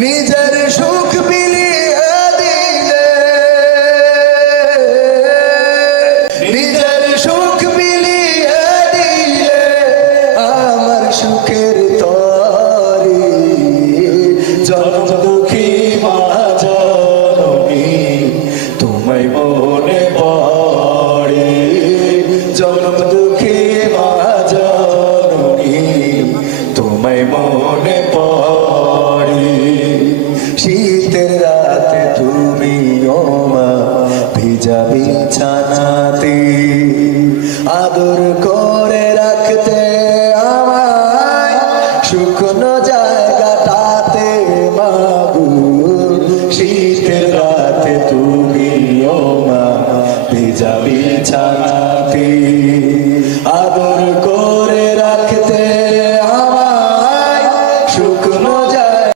নিজের সুখ বিলিয়ে দিলে, নিজের সুখ বিলিয়ে দিলে আমার সুখের তরি জন্ম